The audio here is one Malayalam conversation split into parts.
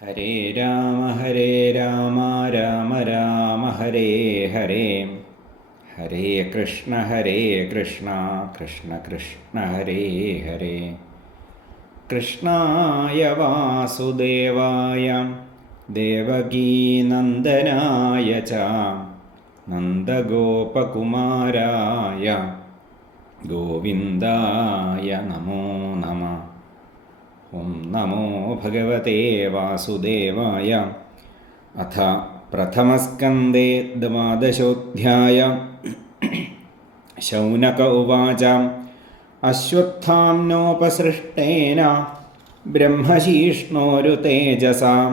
ഹരേ രാമ രാമ രാമ ഹരേ ഹരേ. ഹരേ കൃഷ്ണ കൃഷ്ണ കൃഷ്ണ ഹരേ ഹരേ. കൃഷ്ണായ വാസുദേവായ ദേവകീനന്ദനായ ച നന്ദഗോപകുമാരായ ഗോവിന്ദായ നമോ നമഃ. ഓം നമോ ഭഗവതേ വാസുദേവായ. അഥ പ്രഥമസ്കന്ധേ ദ്വാദശോऽധ്യായः. ശൗനക ഉവാച അശ്വത്ഥാമ്നോപസൃഷ്ടേന ബ്രഹ്മശീഷ്ണോരു തേജസാം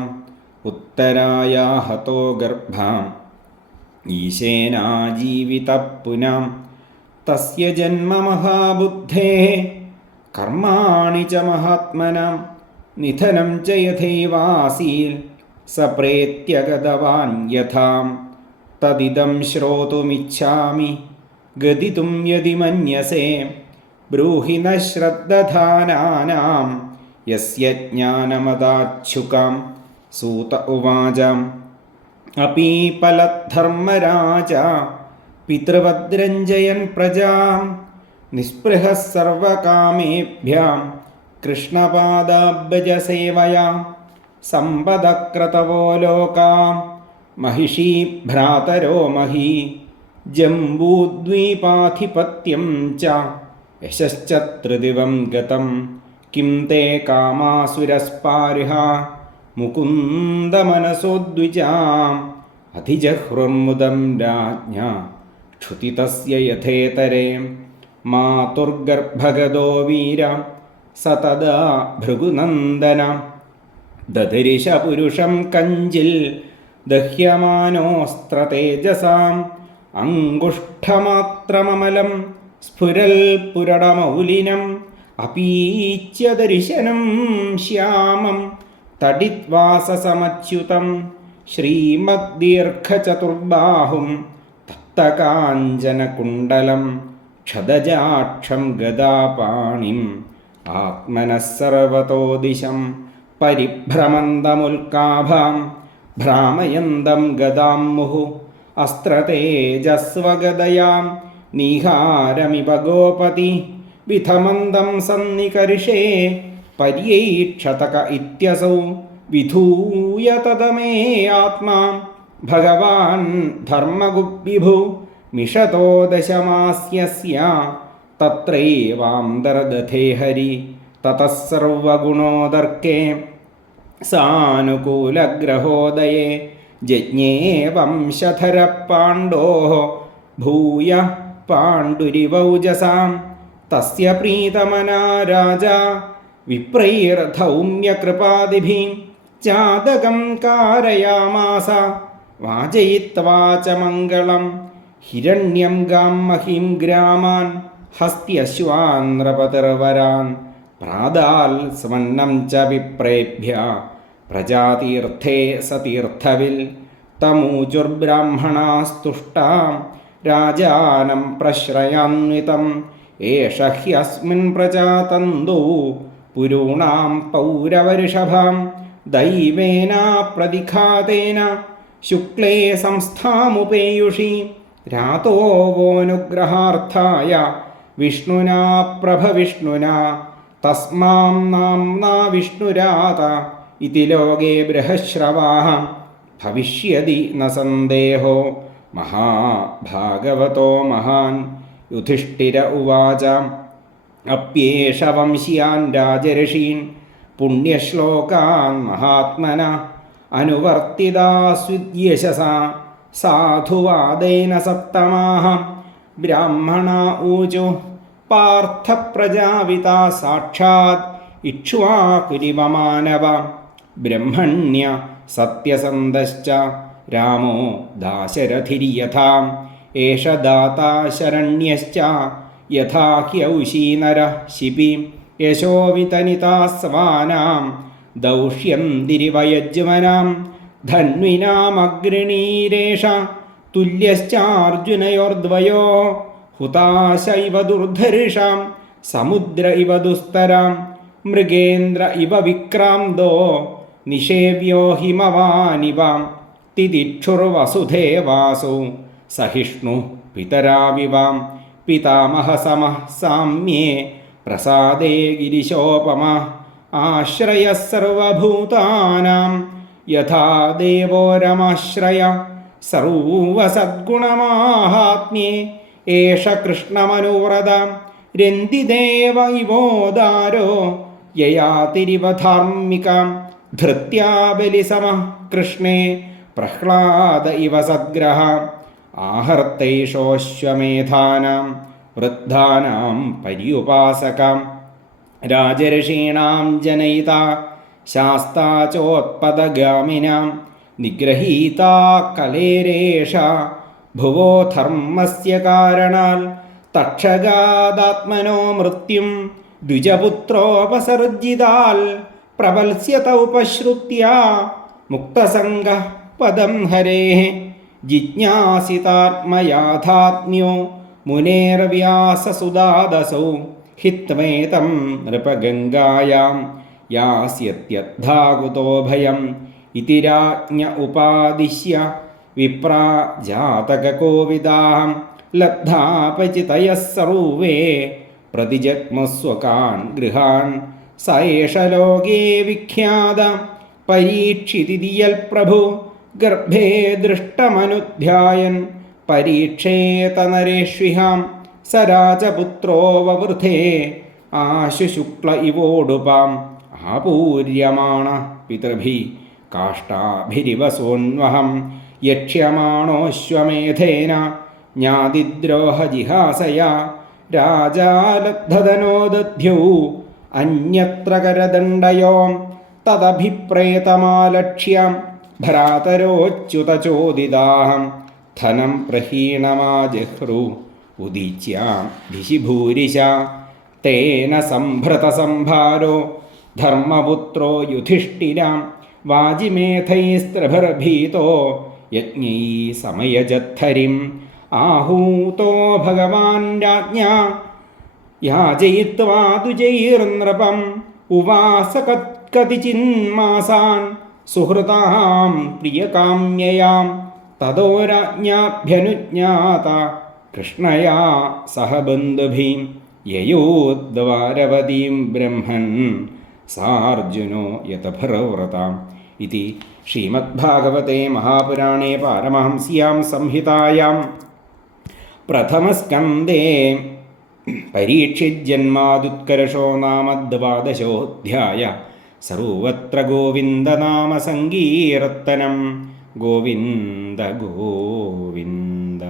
ഉത്തരായാ ഹതോ ഗർഭാം ഈശേനാജീവിതഃ പുനാം തസ്യ ജന്മ മഹാബുദ്ധേഃ കർമാണി ച മഹാത്മനാം നിധനം ച യഥൈവാസീൽ സപ്രേത്യഗതവാൻ യഥാം തദിദം ശ്രോതുമിച്ഛാമി ഗദിതും യദി മന്യസേ ബ്രൂഹി ന ശ്രദ്ധാനാനാം യസ്യ ജ്ഞാനമദാച്ഛുകാം. സൂത ഉവാച അപീപലദ്ധർമ്മരാജ പിതൃവദ്രഞ്ജയൻ പ്രജാം നിസ്പൃഹഃ സർവകാമേഭ്യാം കൃഷ്ണപാദാബ്ജസേവയാ സമ്പദക്രതവോ ലോകാം മഹിഷീ ഭ്രാതരോ മഹീ ജംബൂദ്വീപാധിപത്യം ച യശശ്ച ത്രിദിവം ഗതം കിം തേ കാമാസുരസ്പാരിഹ മുകുന്ദമനസോദ്വിജാം അധിജഹ്രുർമുദം രാജ്ഞാ ക്ഷുതിതസ്യ യഥേതരേ മാതുർഗർഭഗതോ വീര സതദാ ഭൃഗുനന്ദന ദധിരിഷ പുരുഷം കഞ്ചിൽ ദഹ്യമാനോസ്ത്രതേജസാം അങ്കുഷ്ഠമാത്രമമലം സ്ഫുരൽ പുരടമൗലിനം അപീച്യ ദർശനം ശ്യാമം തടിത്വാസസമച്യുതം ശ്രീമദ്ദീർഘചതുർബാഹും തപ്തകാഞ്ചനകുണ്ടലം ക്ഷതജാക്ഷം ഗദാപാണിം ആത്മനഃ സർവതോ ദിശം പരിഭ്രമന്തമുൽക്കാഭാം ഭ്രാമയന്തം ഗദാം മുഹു അസ്ത്രതേജസ്വഗദയാം നീഹാരമിവ ഗോപതി വിധമന്തം സന്നികർഷേ പര്യൈക്ഷതക ഇത്യസൗ വിധൂയ തദമേ ആത്മാ ഭഗവാൻ ധർമ്മഗുബ്ബിഭു മിഷതോ ദശമാസ്യസ്യ തത്രൈവാന്തർദധേ ഹരി തതഃ സർവഗുണോദർക്കേ സാനുകൂലഗ്രഹോദയേ ജജ്ഞേ വംശധര പാണ്ഡോഃ ഭൂയ പാണ്ഡുരിവൗജസാം തസ്യ പ്രീതമനാ രാജാ വിപ്രൈർധൗമ്യകൃപാദിഭിः ജാതകം കാരയാമാസ വാചയിത്വാ ച മംഗളം ഹിരണ്യം ഗാം മഹിം ഗ്രാമാൻ ഹസ്ത്യശ്വാൻ നൃപതിർവരാൻ പ്രാദാൽ സ്മന്നം ച വിപ്രേഭ്യ പ്രജാതീർത്ഥേ സതീർത്ഥവിൽ തമൂചുർബ്രാഹ്മണാസ്തുഷ്ടാം രാജാനം പ്രശ്രയാന്വിതം ഏഷ ഹ്യസ്മിൻ പ്രജാതന്തോ പുരൂണാം പൗരവർഷഭാം ദൈവേന പ്രതിഘാതേന ശുക്ലേ സംസ്ഥാമുപേയുഷി രാതോ വോനുഗ്രഹാർത്ഥായ വിഷ്ണുനാ പ്രഭവിഷ്ണുനാ തസ്മാം നാംനാ വിഷ്ണുരാത ഇതി ലോകേ ബൃഹശ്രവാഃ ഭവിഷ്യതി ന സന്ദേഹോ മഹാഭാഗവതോ മഹാൻ. യുധിഷ്ഠിര ഉവാച അപ്യേഷ വംശ്യാൻ രാജർഷീൻ പുണ്യശ്ലോകാൻ മഹാത്മന അനുവർത്തിതാസ്വിദ്യശസാ സാധുവാദേന സപ്തമാഃ. ബ്രാഹ്മണാ ഊചു പാർത്ഥ പ്രജാപിതാ സാക്ഷാത് ഇക്ഷ്വാകുരിവ മാനവ ബ്രഹ്മണ്യ സത്യസന്ധശ്ച രാമോ ദാശരഥിര്യഥാ ഏഷ ദാതാ ശരണ്യശ്ച യഥാ ഹ്യൗഷീനരഃ ശിപി യശോ വിതനിതാ സ്വാനാം ദൗഷ്യന്തിരിവയജ്മനാം ധന്വിനാമഗ്രണീരേഷ തുല്യശ്ചാർജുനയോർദ്വയോ ഹുതാശ ഇവ ദുർധർഷാം സമുദ്ര ഇവ ദുസ്തരാം മൃഗേന്ദ്ര ഇവ വിക്രാന്തോ നിഷേവ്യോ ഹിമവാനിവാം തിതിക്ഷുർവസുധേവാസോ സഹിഷ്ണു പിതരാവിവാം പിതാമഹസമഃ സാമ്യേ പ്രസാദേ ഗിരിശോപമ ആശ്രയഃ സർവഭൂതാനാം യഥാ ദേവോ രമാശ്രയ സർവസദ്ഗുണമാഹാത്മ്യേ ഏഷ കൃഷ്ണമനുവ്രത രന്തിദേവ ഇവോദാരോ യയാതിരിവധാർമ്മികാം ധൃത്യാ ബലിസമഃ കൃഷ്ണേ പ്രഹ്ലാദ ഇവ സദ്ഗ്രഹ ആഹർത്തൈഷോശ്വമേധാനാം വൃദ്ധാനാം പര്യുപാസകാം രാജർഷീണാം ജനയിത ശാസ്താ ചോത്പദഗാമിനാം നിഗ്രഹീതാ കലേരേഷ ഭുവോ ധർമ്മസ്യ കാരണാൽ തക്ഷഗാദാത്മനോ മൃത്യും ദ്വിജപുത്രോപസർജിതാൽ പ്രവത്സ്യത ഉപശ്രുത്യ മുക്തസംഗഃ പദം ഹരേഃ ജിജ്ഞാസിതാത്മയാഥാത്മ്യോ മുനേർവ്യാസസുദാദസൗ ഹിത്വേതം നൃപഗംഗായാം യാസ്യത്യദ്ധാകുതോ ഭയം ഇതി രാജ്ഞ ഉപാദിശ്യ വിപ്രാ ജാതകകോവിദാം ലബ്ധാപചിതയഃ സർവേ പ്രതിജഗ്മസ്വകാൻ ഗൃഹാൻ സ ഏഷ ലോകേ വിഖ്യാത പരീക്ഷിതിതി യൽപ്രഭു ഗർഭേ ദൃഷ്ടമനുധ്യായൻ പരീക്ഷേത നരേഷ്വിഹാം സ രാജപുത്രോ വവൃഥേ ആശുശുക്ല ഇവോടുപാം ആപൂര്യമാണ പിതൃഭി കാഷ്ടാഭിരിവസോന്വഹം യക്ഷ്യമാണോശ്വമേധേന ജ്ഞാതിദ്രോഹജിഹാസയാ രാജാലബ്ധതനോ ദധ്യൗ അന്യത്ര കരദണ്ഡയോ തദഭിപ്രേതമാലക്ഷ്യം ഭ്രാതരോച്യുതചോദിതാഹം ധനം പ്രഹീണമാജഹ്രു ഉദീച്യാം ഭിഷിഭൂരിശ തേന സംഭൃതസംഭാരോ ധർമ്മപുത്രോ യുധിഷ്ഠിരാം വാജിമേധൈസ്ത്രിഭിർഭീതോ യജ്ഞൈ സമയജദ്ധരിം ആഹൂതോ ഭഗവാൻ രാജ്ഞാ യാചയിത്വാ ദുജൈർനൃപം ഉവാസ കതിചിന്മാസാൻ സുഹൃതാം പ്രിയകാമ്യയാം തതോ രാജ്ഞാഭ്യനുജ്ഞാത കൃഷ്ണയാ സഹ ബന്ധുഭീം യയോദ്വാരവതീം ബ്രഹ്മൻ സാർജുനോ യതഭർവ്രതാം ഇതി ശ്രീമദ്ഭാഗവതേ മഹാപുരാണേ പാരമഹംസ്യാം സംഹിതായാം പ്രഥമസ്കന്ധേ പരീക്ഷിജ്ജന്മാദുത്കർഷോ നാമ ദ്വാദശോऽധ്യായ സർവത്ര ഗോവിന്ദനാമസങ്കീർത്തനം ഗോവിന്ദ ഗോവിന്ദ.